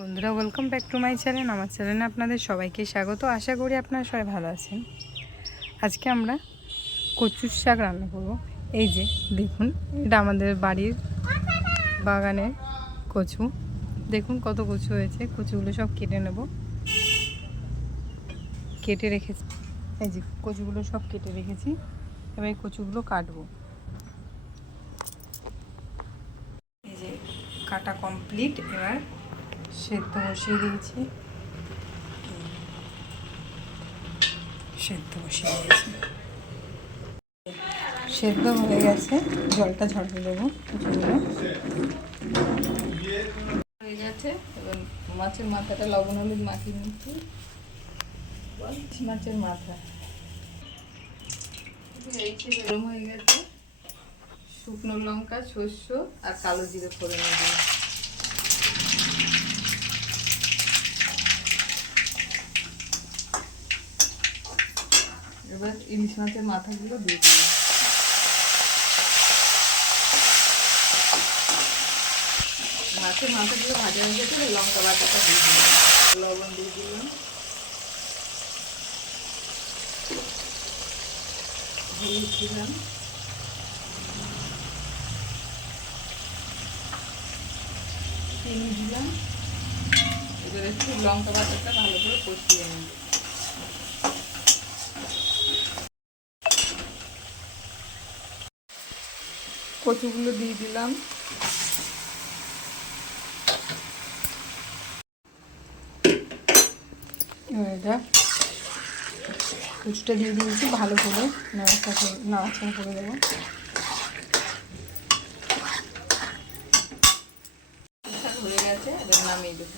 বন্ধুরা, welcome back to my channel. আমার চ্যানেলে আপনাদের সবাইকে স্বাগত। আশা করি আপনারা সবাই ভালো আছেন। আজকে আমরা কচুর শাক রান্না করব। এই যে দেখুন, এটা আমাদের বাড়ির বাগানের কচু। দেখুন কত কচু হয়েছে। কচুগুলো সব কেটে নেব। কেটে রেখেছি, এই যে কচুগুলো সব কেটে রেখেছি। এবার এই কচুগুলো কাটবো। এই যে কাটা কমপ্লিট। এবার সেদ্ধ বসিয়ে দিয়েছি। সেদ্ধ হয়ে গেছে, জলটা ঝরিয়ে দেবো। হয়ে গেছে। এবার মাছের মাথাটা লবণ হলুদ মাখিয়ে নিচ্ছি। মাছের মাথা গরম হয়ে গেছে। শুকনো লঙ্কা, সর্ষে আর কালো জিরে ফোড়ন দিয়ে এবার ইলিশ মাছের মাথাগুলো দিয়ে দিলাম। মাছের মাথাগুলো ভাজা হয়ে গেছে। লঙ্কা বাটাটা দিয়ে দিলাম, লবণ দিয়ে দিলাম, হলুদ দিলাম, চিনি দিলাম। এবার একটু লঙ্কা বাটাটা ভালো করে কষিয়ে নেব। কচুগুলো দিয়ে দিলাম। এটা কচুটা দিয়ে দিয়েছি, ভালো করে নাড়াচাড়া করে দেবো। হয়ে গেছে, এবার নামিয়ে দেবো।